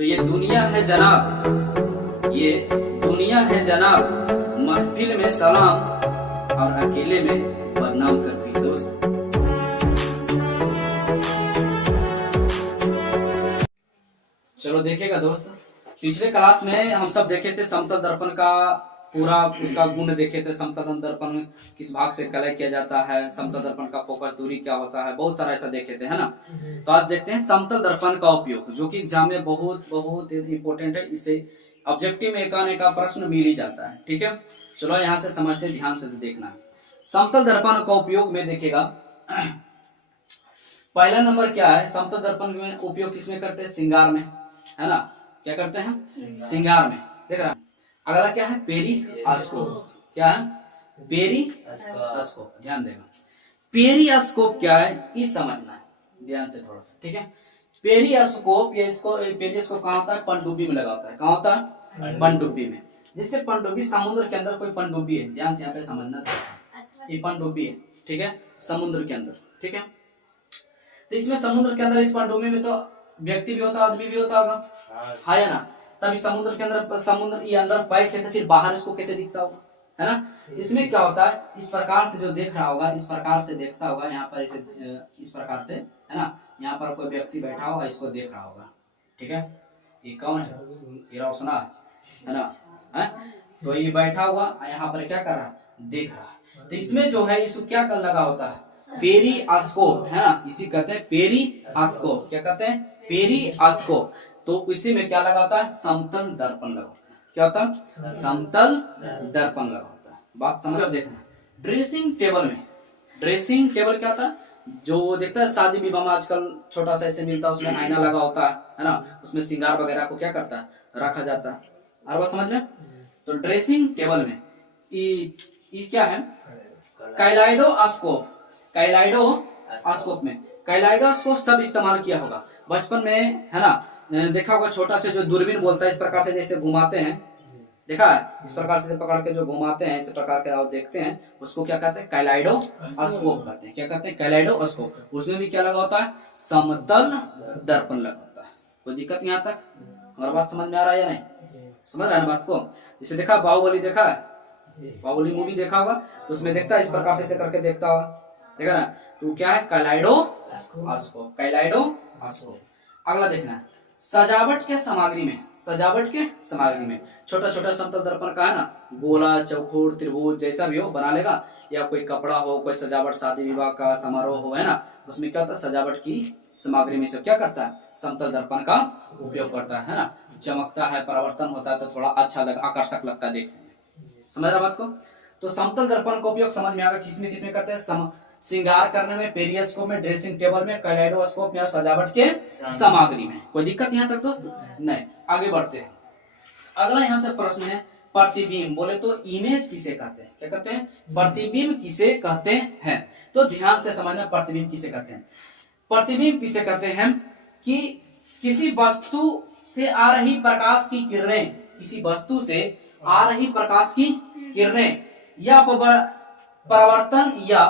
तो ये दुनिया है जनाब, ये दुनिया है जनाब, महफिल में सलाम और अकेले में बदनाम करती है दोस्त। चलो देखेगा दोस्त, पिछले क्लास में हम सब देखे थे समतल दर्पण का पूरा उसका गुण देखे थे। समतल दर्पण किस भाग से कलय किया जाता है, समतल दर्पण का फोकस दूरी क्या होता है, बहुत सारा ऐसा देखे थे, है ना। तो आज देखते हैं समतल दर्पण का उपयोग, जो कि एग्जाम में बहुत बहुत इंपॉर्टेंट है। इसे ऑब्जेक्टिव में एक प्रश्न मिल ही जाता है। ठीक है, चलो यहाँ से समझते हैं, ध्यान से देखना। समतल दर्पण का उपयोग में देखेगा, पहला नंबर क्या है, समतल दर्पण में उपयोग किसमें करते हैं, श्रृंगार में, है ना। क्या करते हैं, श्रृंगार में। देख रहा, अगला क्या है, पेरिस्कोप। क्या है, पेरिस्कोप। ध्यान देगा, पेरिस्कोप क्या है ये समझना है ध्यान से थोड़ा सा, ठीक है। पेरिस्कोप, ये इसको पेरिस्कोप कहाँ होता है, पनडुब्बी में लगा होता है। कहाँ होता है, पनडुब्बी में। जैसे पनडुब्बी, समुद्र के अंदर कोई पनडुब्बी है, ध्यान से यहाँ पे समझना था, ये पनडुब्बी है, ठीक है, समुद्र के अंदर, ठीक है। तो इसमें समुद्र के अंदर इस पनडुब्बी में तो व्यक्ति भी होता है, आदमी भी होता होगा, है ना। तभी समुद्र के अंदर, समुद्र ये अंदर पैक है, तो फिर बाहर इसको कैसे दिखता होगा, है ना। इसमें क्या होता है, इस प्रकार से जो देख रहा होगा, इस प्रकार से देखता होगा, यहाँ पर इसे इस प्रकार से, है ना। यहाँ पर कोई व्यक्ति बैठा होगा, इसको देख रहा होगा, ठीक है। ये कौन है, ये रोशना है ना, है? तो ये बैठा हुआ यहाँ पर क्या कर रहा, देख रहा। तो इसमें जो है इसको क्या कर लगा होता है, पेरिस्कोप, है ना। इसी कहते हैं पेरिस्कोप। क्या कहते हैं, पेरिस्कोप। तो इसी में क्या लगा होता है, समतल दर्पण लगा होता है। क्या होता है, समतल दर्पण लगा होता है। बात समझ देखना। ड्रेसिंग टेबल में, ड्रेसिंग टेबल क्या होता है, जो देखता है शादी विवाह में आजकल छोटा सा ऐसे मिलता है, उसमें आईना लगा होता है ना, उसमें श्रृंगार वगैरह को क्या करता है, रखा जाता है। और बात समझ में। तो ड्रेसिंग टेबल में ये क्या है, कैलाइडोस्कोप। कैलाइडोस्कोप में, कैलाइडोस्कोप सब इस्तेमाल किया होगा बचपन में, है ना। देखा होगा छोटा से जो दूरबीन बोलता है, इस प्रकार से जैसे घुमाते हैं, देखा है, इस प्रकार से पकड़ के जो घुमाते हैं, इस प्रकार के आप देखते हैं, उसको क्या कहते हैं, कैलाइडोस्कोप कहते हैं। क्या कहते हैं, कैलाइडोस्कोप। उसमें भी क्या लगा होता है, समतल दर्पण लगा होता है। कोई दिक्कत यहाँ तक, हमारी बात समझ में आ रहा है या नहीं, समझ रहा है बात को। जैसे देखा बाहुबली, देखा है, बाहुबली मूवी देखा होगा, तो उसमें देखता है इस प्रकार से करके देखता होगा, देखा ना। तो क्या है, कैलाइडोस्कोप, कैलाइडोस्कोप। अगला देखना है, सजावट के सामग्री में, सजावट के सामग्री में छोटा छोटा समतल दर्पण का है ना, गोला, चौकोर, त्रिभुज जैसा भी हो बना लेगा, या कोई कपड़ा हो, कोई सजावट, शादी विवाह का समारोह हो, है ना, उसमें क्या होता है, सजावट की सामग्री में सब क्या करता है, समतल दर्पण का उपयोग करता है ना। चमकता है, परिवर्तन होता है, तो थोड़ा अच्छा लगा, आकर्षक लगता है देखने में। समझ रहा बात को। तो समतल दर्पण का उपयोग समझ में आ गया, किसमें किसमें करते हैं, श्रृंगार करने में, पेरिस्कोप में, ड्रेसिंग टेबल में, कैलाइडोस्कोप में, सजावट के सामग्री में। कोई दिक्कत यहाँ तक दोस्त नहीं। आगे बढ़ते हैं, अगला यहाँ से प्रश्न है, प्रतिबिंब। बोले तो इमेज किसे कहते हैं, क्या कहते हैं, प्रतिबिंब किसे कहते हैं। तो ध्यान से समझना, प्रतिबिंब किसे कहते हैं। प्रतिबिंब किसे कहते हैं कि किसी वस्तु से आ रही प्रकाश की किरणें, किसी वस्तु से आ रही प्रकाश की किरणें या परावर्तन या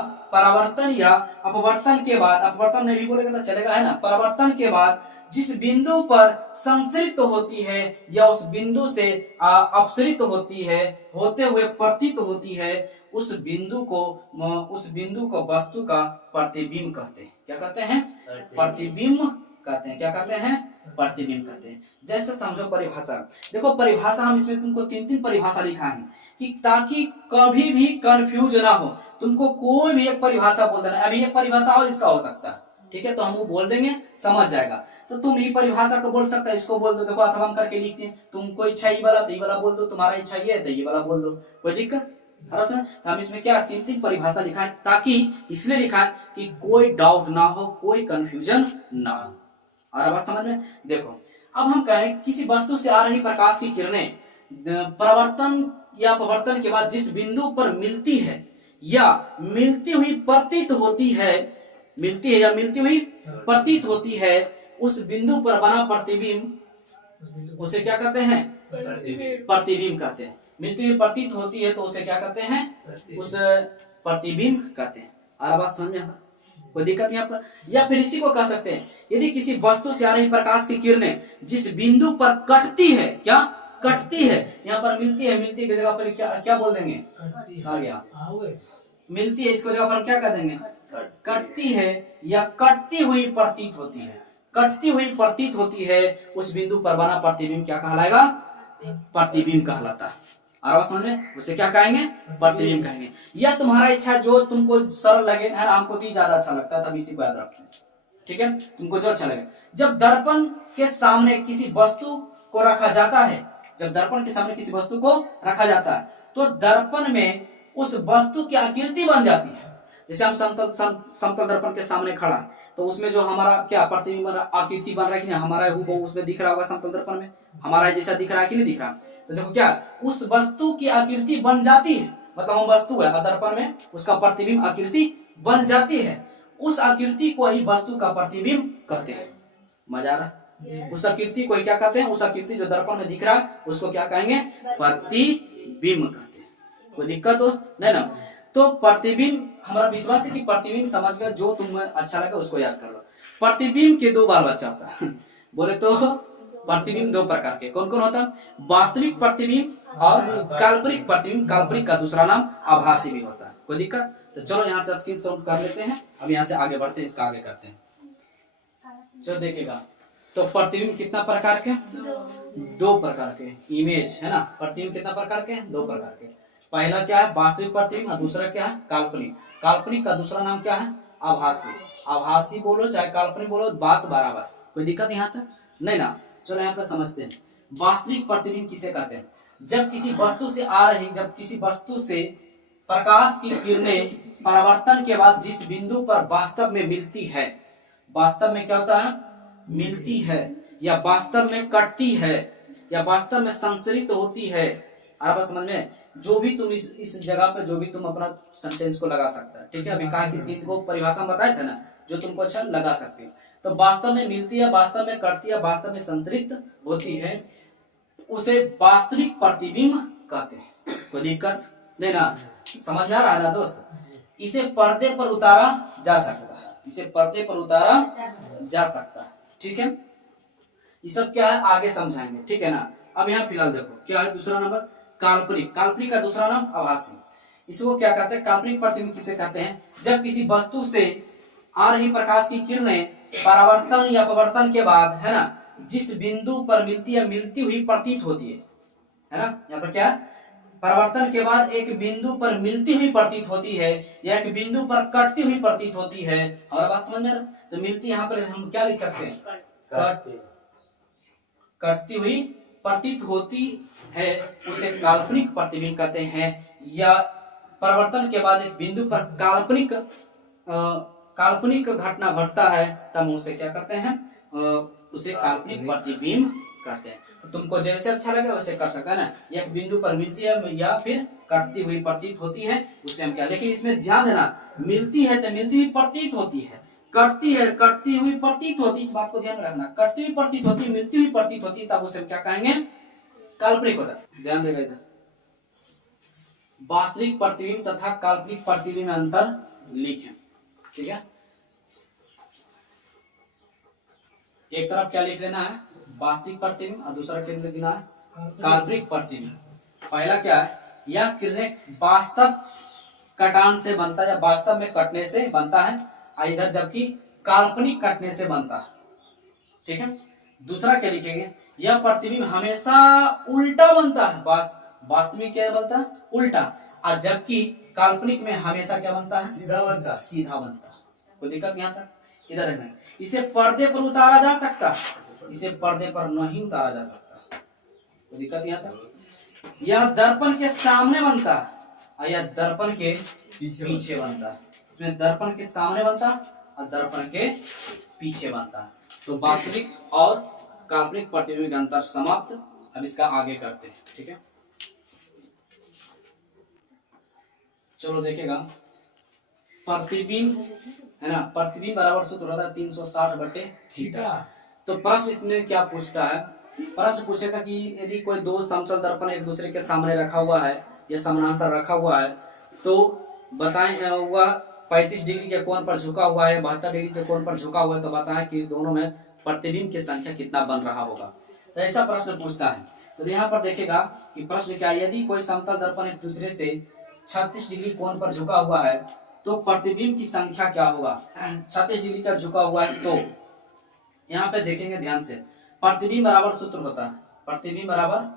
अपवर्तन के बाद, अपवर्तन नहीं भी बोलेगा तो चलेगा, है ना, परावर्तन के बाद जिस बिंदु पर संसरित होती है या उस बिंदु से अपसरित होती है, होते हुए प्रतीत होती है, उस बिंदु को वस्तु का प्रतिबिंब कहते हैं। क्या कहते हैं, प्रतिबिंब कहते हैं। क्या कहते हैं, प्रतिबिंब कहते हैं। जैसे समझो परिभाषा, देखो परिभाषा हम इसमें तुमको तीन तीन परिभाषा लिखा है कि ताकि कभी भी कंफ्यूज ना हो, तुमको कोई भी एक परिभाषा बोल देना, अभी एक परिभाषा और इसका हो सकता है, ठीक है, तो हम वो बोल देंगे, समझ जाएगा। तो तुम ये परिभाषा को बोल सकता है, इसको बोल दो, देखो अथवा हम करके लिखते हैं, तुमको इच्छा ये वाला तो ये वाला बोल दो, तुम्हारा इच्छा ये है तो ये वाला बोल दो, कोई दिक्कत। तो हम इसमें क्या तीन तीन परिभाषा लिखा है, ताकि इसलिए लिखा है कि कोई डाउट ना हो, कोई कंफ्यूजन ना हो। और बात समझ में। देखो अब हम कहें किसी वस्तु से आ रही प्रकाश की किरणें परावर्तन या अपवर्तन के बाद जिस बिंदु पर मिलती है या मिलती हुई प्रतीत होती है, मिलती है या मिलती हुई प्रतीत होती है, उस बिंदु पर बना प्रतिबिंब, उसे क्या कहते हैं, प्रतिबिंब कहते हैं। मिलती हुई प्रतीत होती है तो उसे क्या कहते हैं, उस प्रतिबिंब कहते हैं। और बात समझ में कोई दिक्कत यहाँ पर? या फिर इसी को कह सकते हैं, यदि किसी वस्तु से आ रही प्रकाश की किरणें जिस बिंदु पर कटती है, क्या कटती है, यहाँ पर मिलती है, मिलती की जगह पर क्या क्या बोल देंगे? आ गया, मिलती है, इसको जगह पर क्या कह देंगे? कटती है या कटती हुई प्रतीत होती है, कटती हुई प्रतीत होती है, उस बिंदु पर बना प्रतिबिंब क्या कहलाएगा? प्रतिबिंब कहलाता है। और समझ में, उसे क्या कहेंगे? प्रतिबिंब कहेंगे। या तुम्हारा इच्छा जो तुमको सरल लगे, है ना, हमको तो ज्यादा अच्छा लगता है, तब इसी को याद रखते हैं, ठीक है, तुमको जो अच्छा लगे। जब दर्पण के सामने किसी वस्तु को रखा जाता है, जब दर्पण के सामने किसी वस्तु को रखा जाता है, तो दर्पण में उस वस्तु की आकृति बन जाती है। जैसे हम समतल दर्पण के सामने खड़ा है, तो उसमें जो हमारा क्या प्रतिबिंब आकृति बन रहा है कि नहीं, हमारा हूबहू उसमें दिख रहा होगा, समतल दर्पण में हमारा जैसा दिख रहा है कि नहीं दिख रहा? तो देखो क्या, उस वस्तु की आकृति बन जाती है, मतलब हम वस्तु है, दर्पण में उसका प्रतिबिंब आकृति बन जाती है, उस आकृति को ही वस्तु का प्रतिबिंब कहते हैं। मजा आ रहा? उस आकृति को ही क्या कहते हैं? उस आकृति जो दर्पण में दिख रहा है उसको क्या कहेंगे? प्रतिबिंब कहते हैं। कोई दिक्कत दोस्त? नहीं ना? तो प्रतिबिंब, हमारा विश्वास है कि प्रतिबिंब समझ गए, जो तुम्हें अच्छा लगे उसको याद कर लो। प्रतिबिंब के दो बाल बच्चा होता है बोले तो प्रतिबिंब दो प्रकार के, कौन कौन होता है? वास्तविक प्रतिबिंब और काल्पनिक प्रतिबिंब। काल्पनिक का दूसरा नाम आभासी भी होता है। कोई दिक्कत? तो चलो यहाँ से स्क्रीनशॉट कर लेते हैं, अब यहाँ से आगे बढ़ते हैं, इसका आगे करते हैं। चलो देखेगा, तो प्रतिबिंब कितना प्रकार के? दो प्रकार के। इमेज, है ना, प्रतिबिंब कितना प्रकार के? दो प्रकार के। पहला क्या है? वास्तविक प्रतिबिंब, और दूसरा क्या है? काल्पनिक। काल्पनिक का दूसरा नाम क्या है? आभासी। आभासी बोलो चाहे काल्पनिक बोलो, बात बराबर। कोई दिक्कत यहाँ तक? नहीं ना? चलो यहाँ पर समझते हैं। वास्तविक प्रतिबिंब किसे कहते हैं? जब किसी वस्तु से आ रही, जब किसी वस्तु से प्रकाश की किरणें परावर्तन के बाद जिस बिंदु पर वास्तव में मिलती है, वास्तव में क्या होता है? मिलती है, या वास्तव में कटती है, या वास्तव में संचरित होती है। आप समझ में, जो भी तुम इस जगह पे जो भी तुम अपना सेंटेंस को लगा सकता है, ठीक है। अभी कहा कि 3 को परिभाषा बताए थे ना, जो तुमको अच्छा लगा सकते हो। तो वास्तव में मिलती है, वास्तव में कटती है, वास्तव में संचरित होती है, उसे वास्तविक प्रतिबिंब कहते हैं। कोई दिक्कत नहीं ना? समझ में आ रहा है ना दोस्त? इसे पर्दे पर उतारा जा सकता है, इसे पर्दे पर उतारा जा सकता है, ठीक है। ये सब क्या है आगे समझाएंगे, ठीक है ना। अब यहाँ फिलहाल देखो क्या है दूसरा नंबर, काल्पनिक। काल्पनिक का दूसरा नाम आभासी। इसको क्या कहते हैं? काल्पनिक प्रतिबिंब किसे कहते हैं? जब किसी वस्तु से आ रही प्रकाश की किरणें परावर्तन या अपवर्तन के बाद, है ना, जिस बिंदु पर मिलती है, मिलती हुई प्रतीत होती है ना। यहाँ पर क्या है? परावर्तन के बाद एक बिंदु पर मिलती हुई प्रतीत होती है, या एक बिंदु पर कटती हुई प्रतीत होती है। और बात समझ में? तो मिलती, यहाँ पर हम क्या लिख सकते हैं? कटती हुई प्रतीत होती है, उसे काल्पनिक प्रतिबिंब कहते हैं। या परिवर्तन के बाद एक बिंदु पर काल्पनिक घटना घटता है, तब उसे क्या कहते हैं? उसे काल्पनिक प्रतिबिंब कहते हैं। तो तुमको जैसे अच्छा लगे वैसे कर सकते हैं ना। एक बिंदु पर मिलती है या फिर कटती हुई प्रतीत होती है, उसे हम क्या, लेकिन इसमें ध्यान देना, मिलती है तो मिलती हुई प्रतीत होती है, कटती है कटती हुई प्रतीत होती, इस बात को ध्यान रखना। कटती हुई प्रतीत होती, मिलती हुई प्रतीत होती, तब उसे क्या कहेंगे? काल्पनिक होता है। ध्यान देगा इधर, वास्तविक प्रतिबिंब तथा काल्पनिक प्रतिबिंब में अंतर लिखें, ठीक है। एक तरफ क्या लिख लेना है? वास्तविक प्रतिबिंब, और दूसरा क्या लिखना है? काल्पनिक प्रतिबिंब। पहला क्या है? यह किरणें वास्तव कटान से बनता है, या वास्तव में कटने से बनता है, इधर जबकि काल्पनिक कटने से बनता है, ठीक है। दूसरा क्या लिखेंगे? यह प्रतिबिंब हमेशा उल्टा बनता है, वास्तविक क्या बनता है? उल्टा, और जबकि काल्पनिक में हमेशा क्या बनता है? सीधा बनता है, सीधा बनता है। कोई दिक्कत यहाँ तक? इधर रहना है। इसे पर्दे पर उतारा जा सकता है, इसे पर्दे पर नहीं उतारा जा सकता। कोई दिक्कत यहाँ तक? यह दर्पण के सामने बनता है, और यह दर्पण के पीछे बनता है। इसमें दर्पण के सामने बनता है और दर्पण के पीछे बनता है। तो वास्तविक और काल्पनिक प्रतिबिंब का अंतर समाप्त। अब इसका आगे करते हैं, ठीक है। चलो देखिएगा, प्रतिबिंब है ना, प्रतिबिंब बराबर सूत्र होता है 360/थीटा। तो प्रश्न इसमें क्या पूछता है? प्रश्न पूछेगा कि यदि कोई दो समतल दर्पण एक दूसरे के सामने रखा हुआ है या समानांतर रखा हुआ है, तो बताएं वह 35 डिग्री के कोण पर झुका हुआ है, 72 डिग्री के कोण पर झुका हुआ है, तो बताएं कि इस दोनों में प्रतिबिंब की संख्या कितना बन रहा होगा। तो ऐसा प्रश्न पूछता है। तो यहाँ पर देखेगा कि प्रश्न क्या है, यदि कोई समतल दर्पण एक दूसरे से 36 डिग्री कोण पर झुका हुआ है तो प्रतिबिंब की संख्या क्या होगा। 36 डिग्री का झुका हुआ है तो यहाँ पे देखेंगे ध्यान से, प्रतिबिंब बराबर सूत्र होता है, प्रतिबिंब बराबर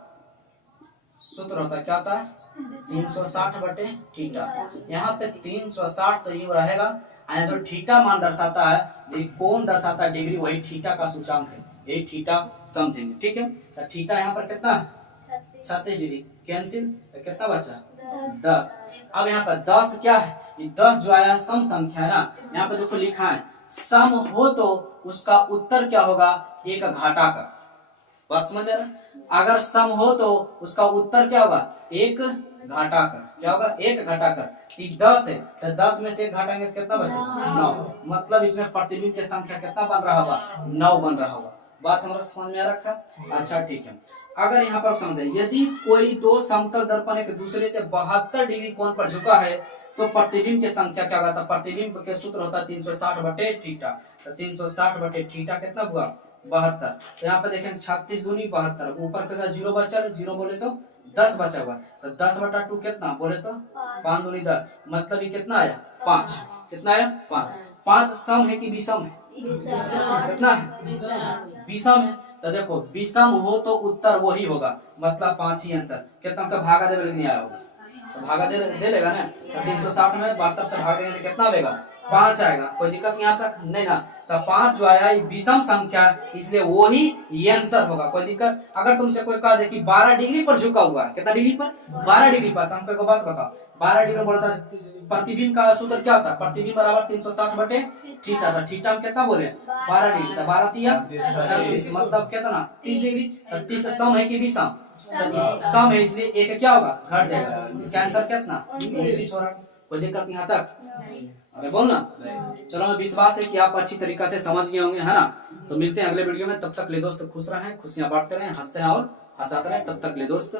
सूत्र होता है, क्या होता है 360 बटे थीटा। यहाँ पे 360 तो यूं रहेगा, जो थीटा मान दर्शाता है, जो कोण दर्शाता है डिग्री, वही थीटा का सूचांक है, यही थीटा समझेंगे। ठीक है, तो थीटा यहाँ पर कितना 36 डिग्री कैंसिल, तो कितना बचा 10। अब यहाँ पर 10 क्या है, 10 जो आया सम संख्या है ना। यहाँ पे देखो लिखा है सम हो तो उसका उत्तर क्या होगा, एक घटाकर। बात समझ में? अगर सम हो तो उसका उत्तर क्या होगा, एक घटाकर। क्या होगा, एक घटाकर। 10 है तो 10 में से एक घटाएंगे कितना बचे 9। मतलब इसमें प्रतिबिंब की संख्या कितना बन रहा होगा, 9 बन रहा होगा। बात हमारा समझ में आ रखा। अच्छा ठीक है, अगर यहाँ पर समझे, यदि कोई दो समतल दर्पण एक दूसरे से 72 डिग्री कोण पर झुका है तो प्रतिबिंब की संख्या क्या होगा। तो प्रतिबिंब के सूत्र होता है 360 बटे थीटा। तो 360 बटे थीटा कितना हुआ 72। तो यहाँ पे देखें 36 दूनी 72, ऊपर का 0 बचा, 0 बोले तो 10 बचा हुआ, तो 10 बटा 2 कितना बोले तो 5 दूनी 10, मतलब ये कितना आया 5। कितना आया 5। 5 सम है कि विषम है, कितना है विषम है। तो देखो विषम हो तो उत्तर वही होगा, मतलब 5 ही आंसर। कितना का भागा दे नहीं आया होगा, तो भागा दे लेगा ना। तो 360 में 72 से भाग देंगे तो कितना आएगा 5 आएगा। कोई दिक्कत यहाँ तक नहीं ना। तो 5 जो आया विषम संख्या, इसलिए वही आंसर होगा। कोई दिक्कत? अगर तुमसे कोई कहा दे कि 12 डिग्री पर झुका हुआ है, कितना डिग्री पर 12 डिग्री पर, तो हमको एक बात बताओ, 12 डिग्री बोलता है प्रतिबिंब का सूत्र क्या होता है, प्रतिबिंब बराबर 360 बटे थीटा। था थीटा हम कितना बोले 12 डिग्री, तो 12 तिया 36, मतलब कितना 30 डिग्री। 30 सम है कि विषम, सम है, इसलिए एक क्या होगा घट जाएगा। इसका आंसर कितना 29 हो रहा। कोई दिक्कत यहाँ तक? अरे बोलना। चलो मैं विश्वास है कि आप अच्छी तरीका से समझ गए होंगे, है ना। तो मिलते हैं अगले वीडियो में, तब तक ले दोस्त खुश रहें, खुशियां बांटते रहें, हंसते हैं और हंसाते रहें। तब तक ले दोस्त।